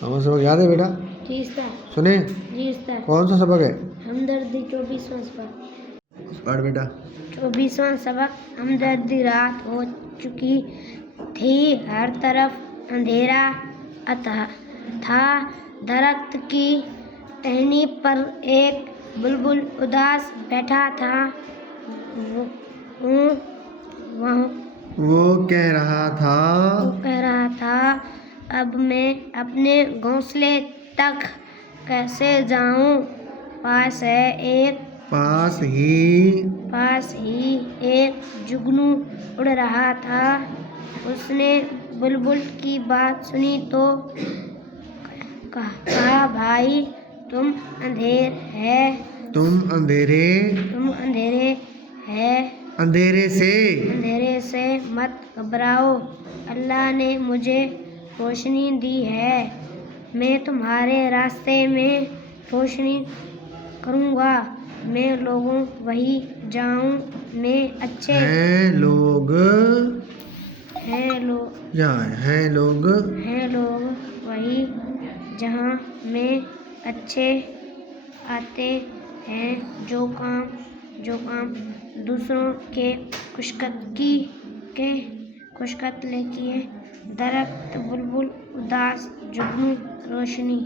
کون سا سبق یاد ہے بیٹا؟ جی استاد. سنیں جی استاد. کون سا سبق ہے؟ ہمدردی 24واں سبق. پڑھ بیٹا. 24واں سبق. ہمدردی. رات ہو چکی تھی، ہر طرف اندھیرا تھا. درخت کی ٹہنی پر ایک بلبل اداس بیٹھا تھا. وہ کہہ رہا تھا اب میں اپنے گھونسلے تک کیسے جاؤں؟ پاس ہی ایک جگنو اڑ رہا تھا. اس نے بلبل کی بات سنی تو کہا، بھائی تم اندھیرے سے مت گھبراؤ. اللہ نے مجھے روشنی دی ہے، میں تمہارے راستے میں روشنی کروں گا. میں لوگوں وہیں جاؤں میں اچھے وہیں جہاں میں اچھے آتے ہیں. جو کام دوسروں کے خوشقسمتی. درخت، بلبل اداس، جگنو روشنی.